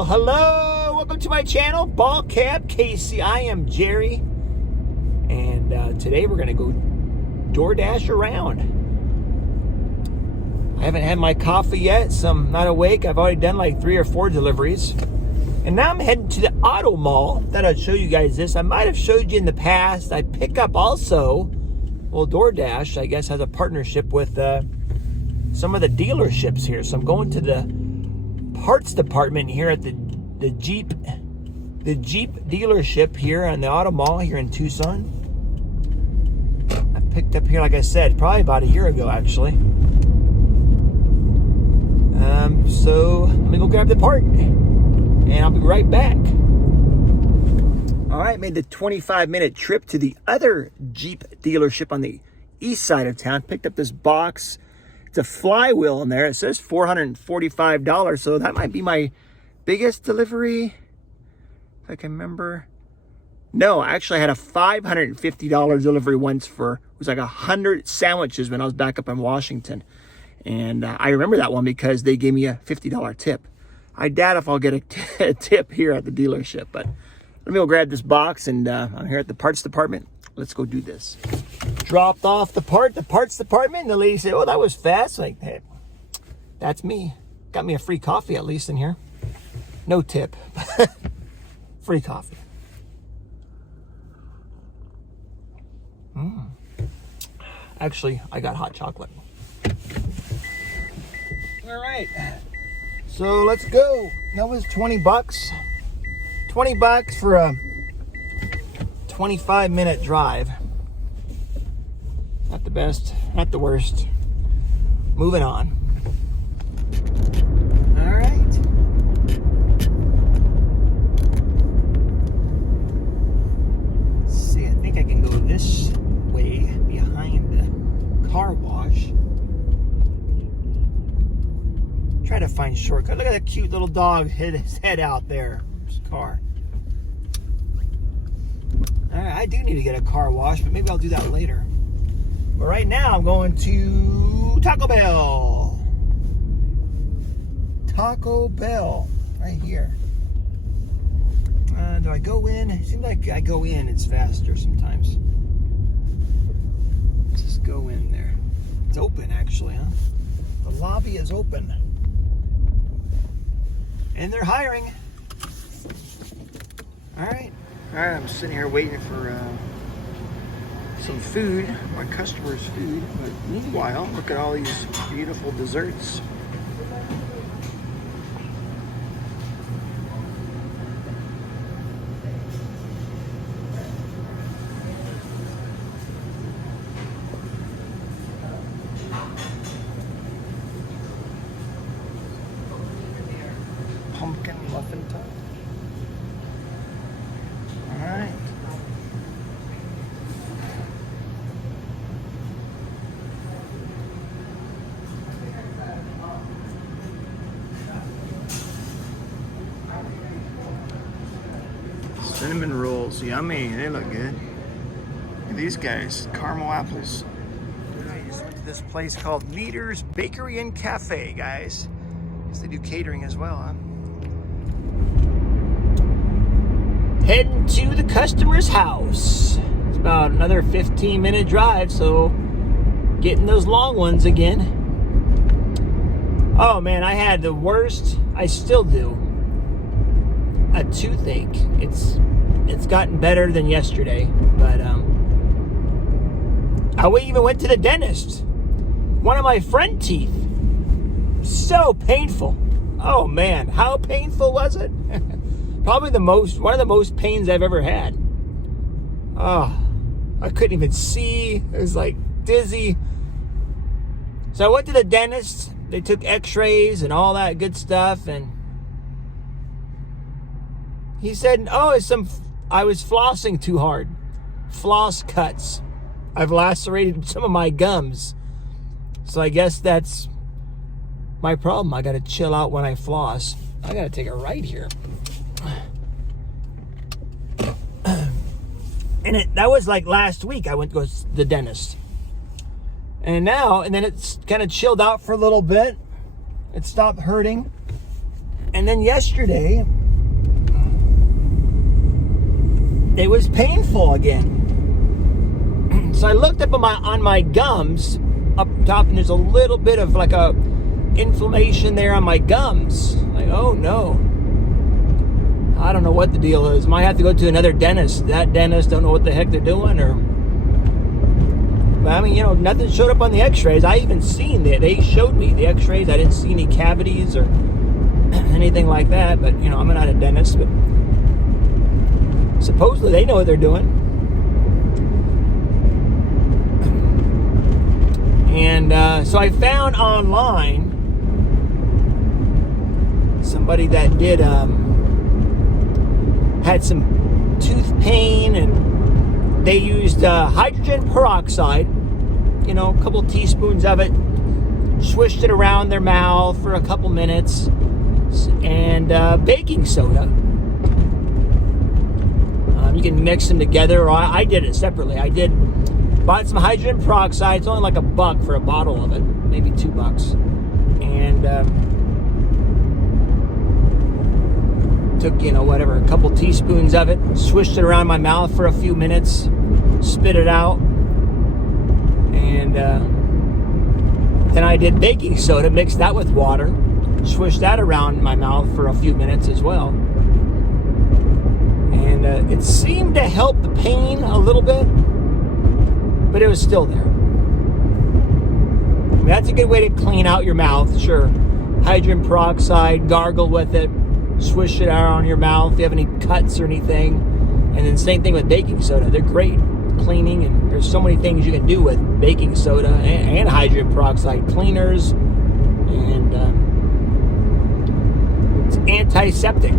Well, hello, welcome to my channel, Ball Cap Casey. I am Jerry, and today we're gonna go DoorDash around. I haven't had my coffee yet, so I'm not awake. I've already done like 3 or 4 deliveries, and now I'm heading to the auto mall. Thought I'd show you guys this. I might have showed you in the past. I pick up also, well, DoorDash, I guess, has a partnership with some of the dealerships here. So I'm going to the parts department here at the Jeep dealership here on the auto mall here in Tucson. I picked up here, like I said, probably about a year ago actually. So let me go grab the part and I'll be right back. All right, made the 25-minute trip to the other Jeep dealership on the east side of town. Picked up this box. It's a flywheel in there. It says $445, so that might be my biggest delivery, if I can remember. No, actually I had a $550 delivery once for, it was like 100 sandwiches when I was back up in Washington. And I remember that one because they gave me a $50 tip. I doubt if I'll get a tip here at the dealership, but let me go grab this box, and I'm here at the parts department. Let's go do this. Dropped off the parts department, and the lady said, "Oh, that was fast." Like, hey, that's me. Got me a free coffee at least in here. No tip. Free coffee. Actually, I got hot chocolate. All right. So let's go. That was 20 bucks. 20 bucks for a 25-minute drive. Not the best, not the worst. Moving on. All right. Let's see, I think I can go this way behind the car wash. Try to find shortcut. Look at that cute little dog hit his head out there. His car. All right, I do need to get a car wash, but maybe I'll do that later. But right now, I'm going to Taco Bell. Taco Bell, right here. Do I go in? It seems like I go in, it's faster sometimes. Let's just go in there. It's open, actually, huh? The lobby is open. And they're hiring. All right, I'm sitting here waiting for some food, my customers' food. But meanwhile, look at all these beautiful desserts. Pumpkin muffin top. All right. Cinnamon rolls, yummy. They look good. Look at these guys, caramel apples. I just went to this place called Meter's Bakery and Cafe, guys. I guess they do catering as well, huh? Heading to the customer's house. It's about another 15-minute drive, so getting those long ones again. Oh man, I had the worst, I still do, a toothache. It's gotten better than yesterday, but I even went to the dentist. One of my front teeth. So painful. Oh man, how painful was it? Probably one of the most pains I've ever had. Oh, I couldn't even see. It was like dizzy. So I went to the dentist. They took x-rays and all that good stuff, and he said, oh, I was flossing too hard. Floss cuts. I've lacerated some of my gums. So I guess that's my problem. I gotta chill out when I floss. I gotta take a right here. And that was like last week I went to the dentist. And then it's kind of chilled out for a little bit. It stopped hurting. And then yesterday, it was painful again. So I looked up on my gums up top, and there's a little bit of like a inflammation there on my gums. Like, oh no. I don't know what the deal is. Might have to go to another dentist. That dentist don't know what the heck they're doing, or... But I mean, you know, nothing showed up on the x-rays. I even seen that. They showed me the x-rays. I didn't see any cavities or anything like that. But, you know, I'm not a dentist, but supposedly they know what they're doing. And so I found online somebody that did had some tooth pain, and they used hydrogen peroxide, you know, a couple teaspoons of it, swished it around their mouth for a couple minutes, and baking soda. You can mix them together, or I did it separately. Bought some hydrogen peroxide. It's only like $1 for a bottle of it, maybe $2. And took, you know, whatever, a couple teaspoons of it, swished it around my mouth for a few minutes, spit it out, and then I did baking soda, mixed that with water, swished that around my mouth for a few minutes as well. And it seemed to help the pain a little bit, but it was still there. I mean, that's a good way to clean out your mouth, sure. Hydrogen peroxide, gargle with it, swish it out on your mouth if you have any cuts or anything. And then same thing with baking soda. They're great cleaning, and there's so many things you can do with baking soda and hydrogen peroxide cleaners. And it's antiseptic.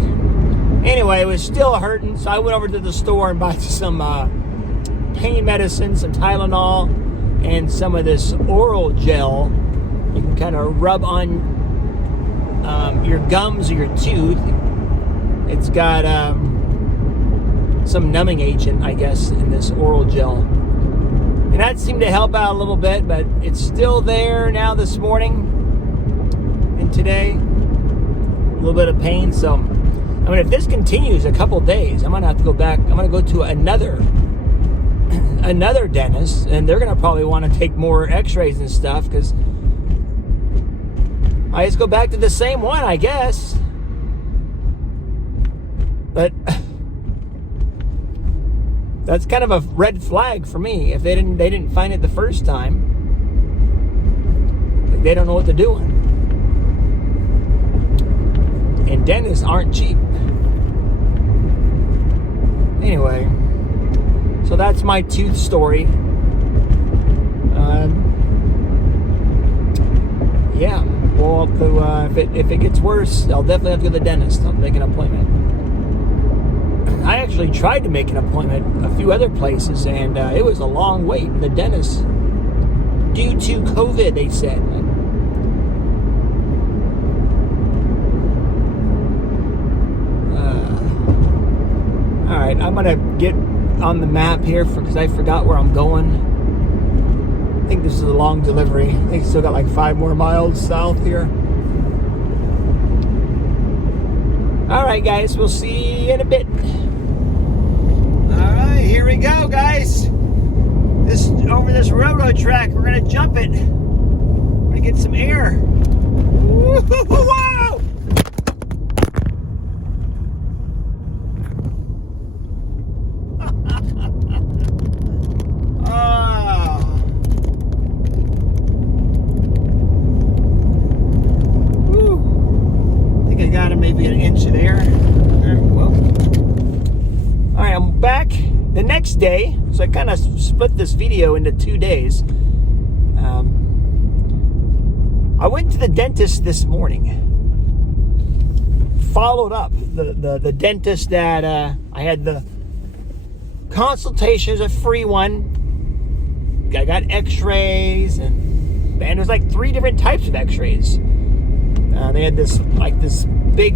Anyway, it was still hurting, so I went over to the store and bought some pain medicine, some Tylenol, and some of this oral gel you can kind of rub on your gums or your tooth. It's got some numbing agent, I guess, in this oral gel. And that seemed to help out a little bit, but it's still there now this morning and today. A little bit of pain, so... I mean, if this continues a couple days, I'm going to have to go back. I'm going to go to another dentist, and they're going to probably want to take more x-rays and stuff, because I just go back to the same one, I guess. But that's kind of a red flag for me. If they didn't find it the first time, like, they don't know what they're doing. And dentists aren't cheap. Anyway, so that's my tooth story. Yeah, well, if it gets worse, I'll definitely have to go to the dentist. I'll make an appointment. I actually tried to make an appointment a few other places, and it was a long wait. The dentist, due to COVID, they said. All right, I'm gonna get on the map here because I forgot where I'm going. I think this is a long delivery. I think still got like 5 more miles south here. All right, guys, we'll see you in a bit. All right, here we go, guys. Over this railroad track, we're gonna jump it. We're gonna get some air. Whoa! Maybe an inch of air. Well, all right, I'm back the next day, so I kind of split this video into 2 days. I went to the dentist this morning. Followed up the dentist that I had the consultation, is a free one. I got x-rays, and there's like 3 different types of x-rays. They had this big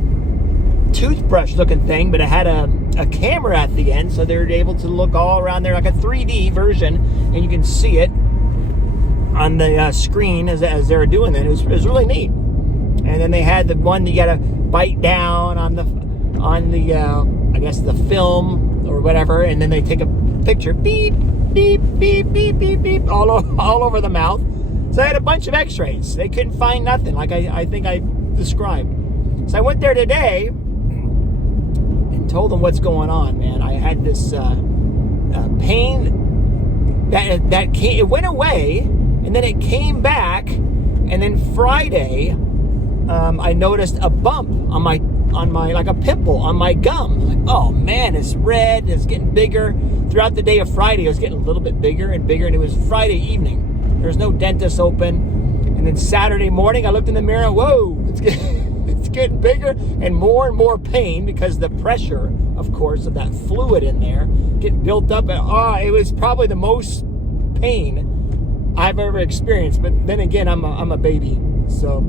toothbrush looking thing, but it had a camera at the end, so they were able to look all around there, like a 3D version, and you can see it on the screen as they were doing that. It was really neat. And then they had the one you gotta bite down on the I guess the film or whatever, and then they take a picture, beep, beep, beep, beep, beep, beep, all over the mouth. So I had a bunch of x-rays. They couldn't find nothing, like I think I described. So I went there today and told them what's going on, man. I had this pain that came, it went away, and then it came back, and then Friday, I noticed a bump on my like a pimple on my gum. I'm like, oh man, it's red, it's getting bigger. Throughout the day of Friday, it was getting a little bit bigger and bigger, and it was Friday evening. There was no dentist open. And then Saturday morning, I looked in the mirror, whoa, it's getting bigger and more pain because the pressure, of course, of that fluid in there getting built up. It was probably the most pain I've ever experienced. But then again, I'm a baby, so.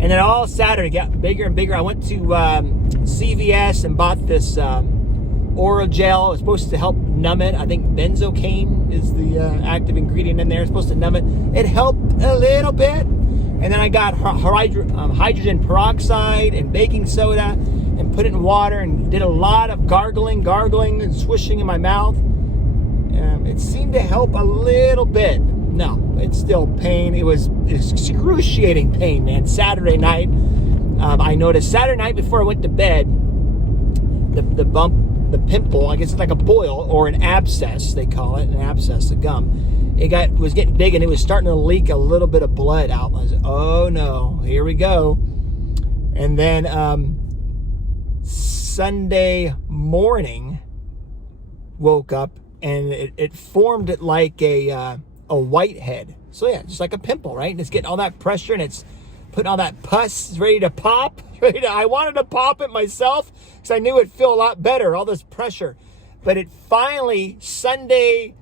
And then all Saturday got bigger and bigger. I went to CVS and bought this oral gel. It's supposed to help numb it. I think benzocaine is the active ingredient in there. It's supposed to numb it. It helped a little bit. And then I got hydrogen peroxide and baking soda and put it in water and did a lot of gargling and swishing in my mouth. It seemed to help a little bit. No, it's still pain. It was excruciating pain, man. Saturday night, I noticed Saturday night before I went to bed, the bump, the pimple, I guess it's like a boil or an abscess, they call it, an abscess, the gum. Was getting big, and it was starting to leak a little bit of blood out. I was like, oh no, here we go. And then Sunday morning, woke up, and it formed it like a whitehead. So yeah, just like a pimple, right? And it's getting all that pressure, and it's putting all that pus, it's ready to pop. I wanted to pop it myself because I knew it'd feel a lot better, all this pressure. But it finally, Sunday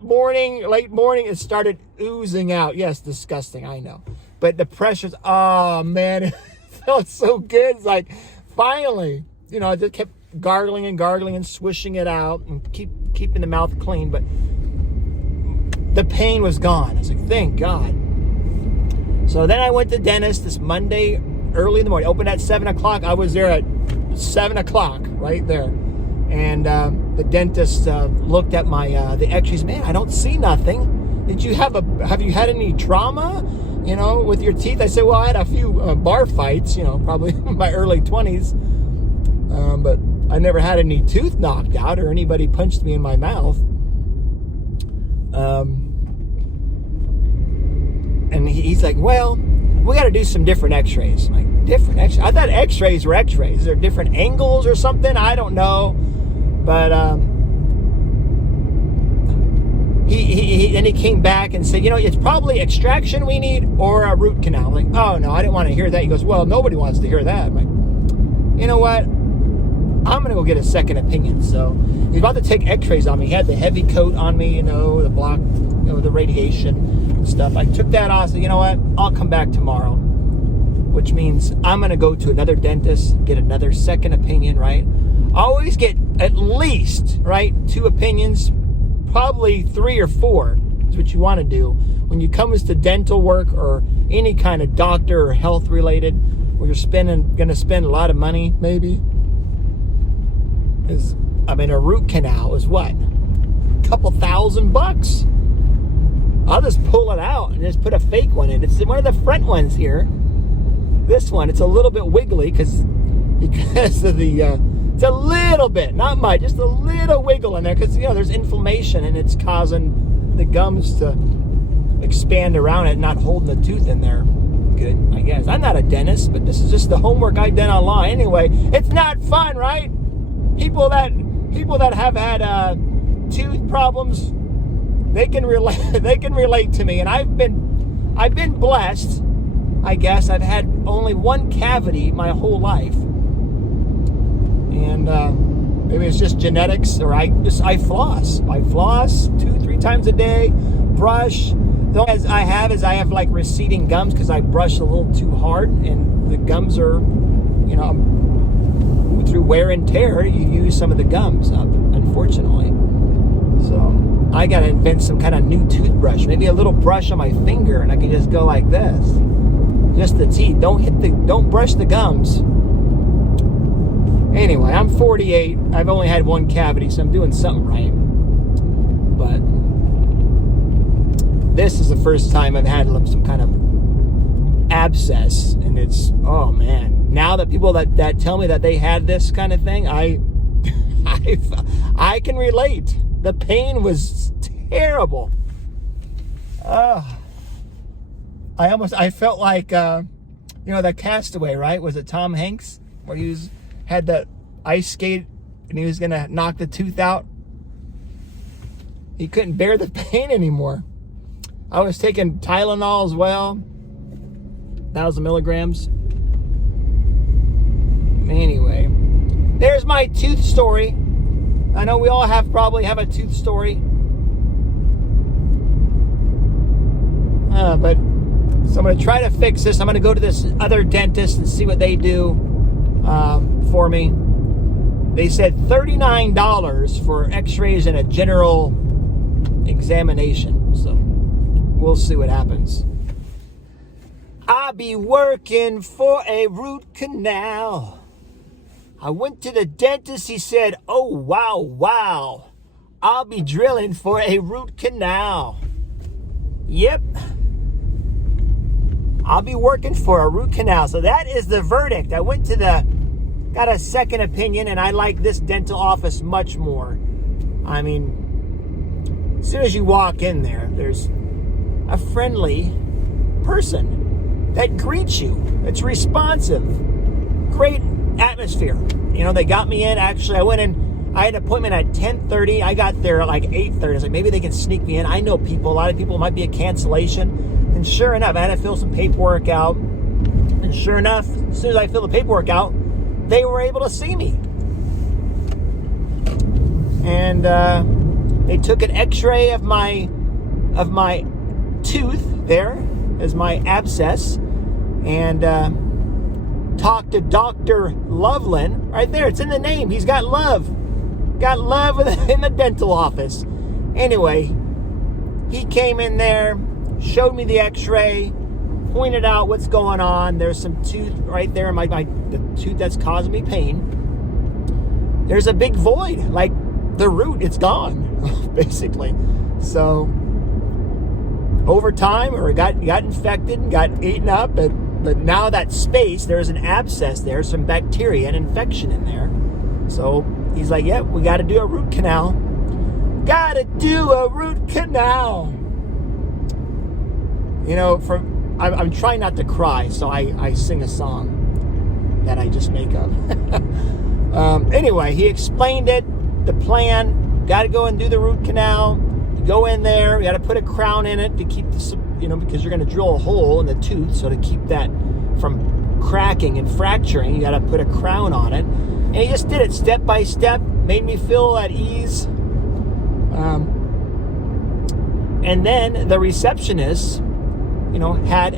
morning, late morning, it started oozing out. Yes, disgusting, I know. But the pressure's, oh man, it felt so good. It's like, finally, I just kept gargling and swishing it out and keeping the mouth clean. But the pain was gone. I was like, thank God. So then I went to the dentist this Monday early in the morning. Opened at 7 o'clock. I was there at 7 o'clock, right there. And the dentist looked at my the x-rays. Man, I don't see nothing. Have you had any trauma, with your teeth? I said, well, I had a few bar fights, probably in my early 20s. But I never had any tooth knocked out or anybody punched me in my mouth. And he's like, well, we got to do some different x-rays. I'm like, different x-rays? I thought x-rays were x-rays. Is there different angles or something? I don't know. But he came back and said, it's probably extraction we need or a root canal. I'm like, oh no, I didn't want to hear that. He goes, well, nobody wants to hear that. I'm like, you know what? I'm going to go get a second opinion. So he's about to take x-rays on me. He had the heavy coat on me, the block, the radiation and stuff. I took that off. So you know what? I'll come back tomorrow, which means I'm going to go to another dentist, get another second opinion, right? Always get at least, right, 2 opinions, probably 3 or 4 is what you want to do when you comes to dental work or any kind of doctor or health related where you're going to spend a lot of money, maybe. A root canal is what? A couple $1,000. I'll just pull it out and just put a fake one in. It's one of the front ones here. This one, it's a little bit wiggly because of the, it's a little bit, not much, just a little wiggle in there because, there's inflammation and it's causing the gums to expand around it, not holding the tooth in there. Good, I guess. I'm not a dentist, but this is just the homework I've done online. Anyway, it's not fun, right? People that have had tooth problems, they can relate to me, and I've been blessed. I guess I've had only one cavity my whole life, and maybe it's just genetics, or I floss. I floss 2-3 times a day, brush. The only I have like receding gums because I brush a little too hard, and the gums are, through wear and tear, you use some of the gums up, unfortunately. So I gotta invent some kind of new toothbrush, maybe a little brush on my finger, and I can just go like this. Just the teeth. Don't brush the gums. Anyway, I'm 48. I've only had one cavity, so I'm doing something right. But this is the first time I've had some kind of abscess, and it's, oh man. Now that people that tell me that they had this kind of thing, I can relate. The pain was terrible. I felt like, that Castaway, right? Was it Tom Hanks? Where he had the ice skate and he was going to knock the tooth out. He couldn't bear the pain anymore. I was taking Tylenol as well. 1,000 milligrams. Anyway, there's my tooth story. I know we all probably have a tooth story. But so I'm going to try to fix this. I'm going to go to this other dentist and see what they do for me. They said $39 for x-rays and a general examination. So we'll see what happens. I'll be working for a root canal. I went to the dentist. He said, oh, wow. I'll be drilling for a root canal. Yep. I'll be working for a root canal. So that is the verdict. I went to got a second opinion, and I like this dental office much more. I mean, as soon as you walk in there, there's a friendly person that greets you. It's responsive. Great atmosphere. They got me in. Actually, I went in. I had an appointment at 10:30. I got there at like 8:30. I was like, maybe they can sneak me in. I know people. A lot of people might be a cancellation. And sure enough, I had to fill some paperwork out. And sure enough, as soon as I filled the paperwork out, they were able to see me. And they took an x-ray of my tooth there as my abscess. And talked to Dr. Loveland. Right there, it's in the name. He's got love. Got love in the dental office. Anyway, he came in there, showed me the x-ray, pointed out what's going on. There's some tooth right there in the tooth that's causing me pain. There's a big void, like the root, it's gone, basically. So over time, or it got infected and got eaten up, but now that space, there's an abscess there, some bacteria and infection in there. So he's like, yep, we got to do a root canal. Got to do a root canal. I'm trying not to cry, so I sing a song that I just make up. Anyway, he explained it, the plan. Got to go and do the root canal. You go in there, you got to put a crown in it to keep because you're going to drill a hole in the tooth, so to keep that from cracking and fracturing, you got to put a crown on it. And he just did it step by step, made me feel at ease. And then the receptionist, had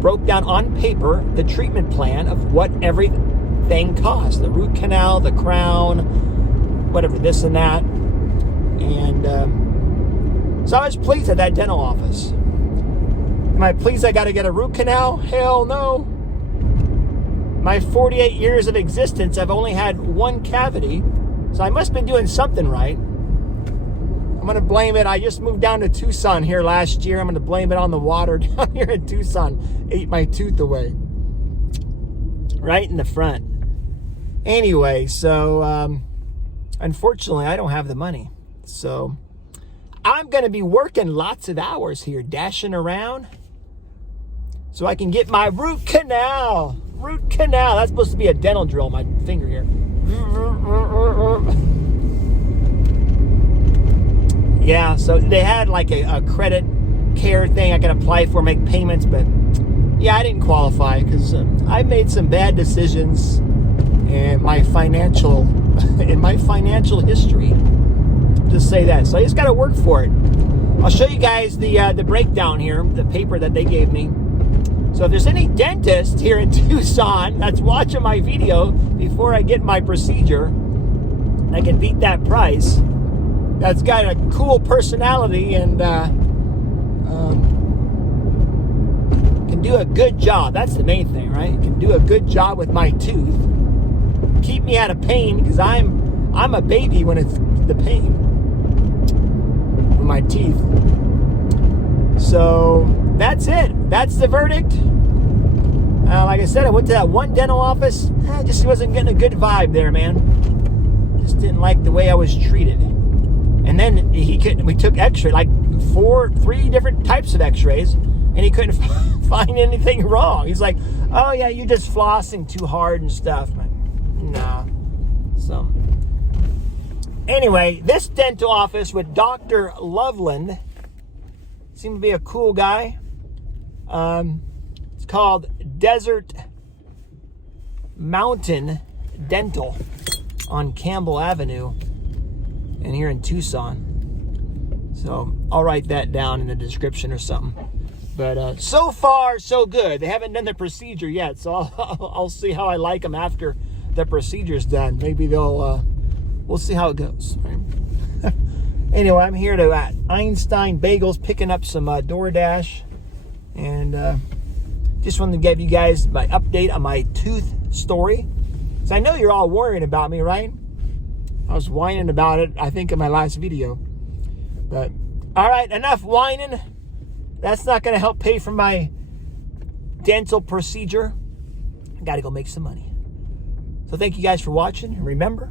broke down on paper the treatment plan of what everything cost. The root canal, the crown, whatever, this and that. And so I was pleased at that dental office. Am I pleased I got to get a root canal? Hell no. My 48 years of existence, I've only had one cavity, so I must have been doing something right. I'm going to blame it. I just moved down to Tucson here last year. I'm going to blame it on the water down here in Tucson. Ate my tooth away. Right in the front. Anyway, so unfortunately, I don't have the money. So I'm going to be working lots of hours here, dashing around, so I can get my root canal. Root canal. That's supposed to be a dental drill on my finger here. Yeah, so they had like a credit care thing I could apply for, make payments, but yeah, I didn't qualify because I made some bad decisions in my financial history. Just say that. So I just got to work for it. I'll show you guys the breakdown here, the paper that they gave me. So if there's any dentist here in Tucson that's watching my video before I get my procedure, I can beat that price. That's got a cool personality and can do a good job. That's the main thing, right? Can do a good job with my tooth. Keep me out of pain, because I'm a baby when it's the pain with my teeth. So that's it. That's the verdict. Like I said, I went to that one dental office. I just wasn't getting a good vibe there, man. Just didn't like the way I was treated. And then we took x-ray, like 3 different types of x-rays, and he couldn't find anything wrong. He's like, oh yeah, you're just flossing too hard and stuff. But, nah. So anyway, this dental office with Dr. Loveland seemed to be a cool guy. It's called Desert Mountain Dental on Campbell Avenue and here in Tucson. So I'll write that down in the description or something. But so far, so good. They haven't done the procedure yet, so I'll see how I like them after the procedure's done. Maybe we'll see how it goes. Right? Anyway, I'm here at Einstein Bagels picking up some DoorDash. And just wanted to give you guys my update on my tooth story. So I know you're all worried about me, right? I was whining about it, I think, in my last video. But, all right, enough whining. That's not going to help pay for my dental procedure. I got to go make some money. So thank you guys for watching. And remember,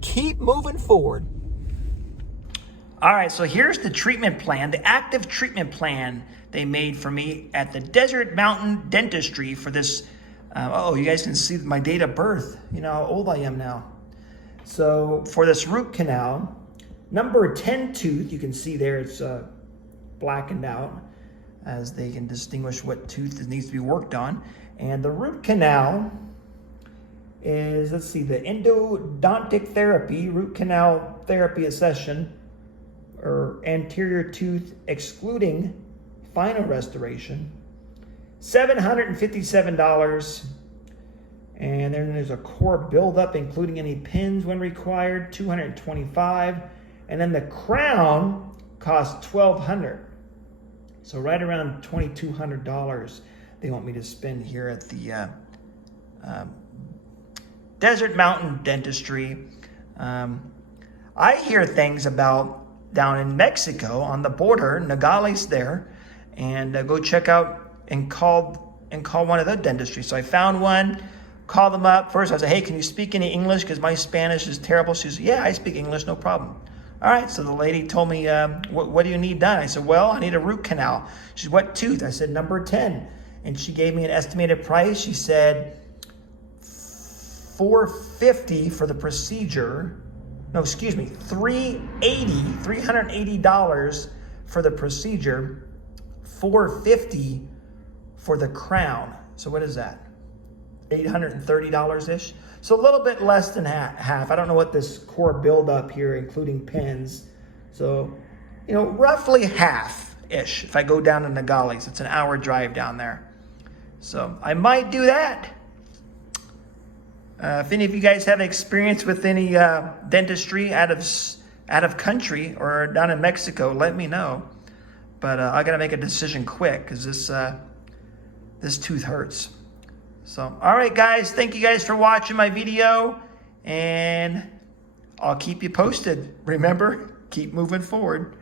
keep moving forward. All right, so here's the treatment plan, the active treatment plan they made for me at the Desert Mountain Dentistry for this. You guys can see my date of birth. You know how old I am now. So for this root canal, number 10 tooth, you can see there it's blackened out as they can distinguish what tooth needs to be worked on. And the root canal is, let's see, the endodontic therapy, root canal therapy accession, or anterior tooth excluding final restoration, $757. And then there's a core buildup, including any pins when required, $225. And then the crown costs $1,200. So right around $2,200 they want me to spend here at the Desert Mountain Dentistry. I hear things about down in Mexico on the border, Nogales there, and go check out and call one of the dentistries. So I found one, called them up. First I said, hey, can you speak any English? Because my Spanish is terrible. She said, yeah, I speak English, no problem. All right, so the lady told me, what do you need done? I said, well, I need a root canal. She said, what tooth? I said, number 10. And she gave me an estimated price. She said, $450 for the procedure. No, excuse me, $380 for the procedure, $450 for the crown. So what is that? $830-ish. So a little bit less than half. I don't know what this core buildup here, including pins. So, you know, roughly half-ish if I go down to Nogales. It's an hour drive down there. So I might do that. If any of you guys have experience with any dentistry out of country or down in Mexico, let me know. But I gotta make a decision quick because this tooth hurts. So, all right, guys, thank you guys for watching my video, and I'll keep you posted. Remember, keep moving forward.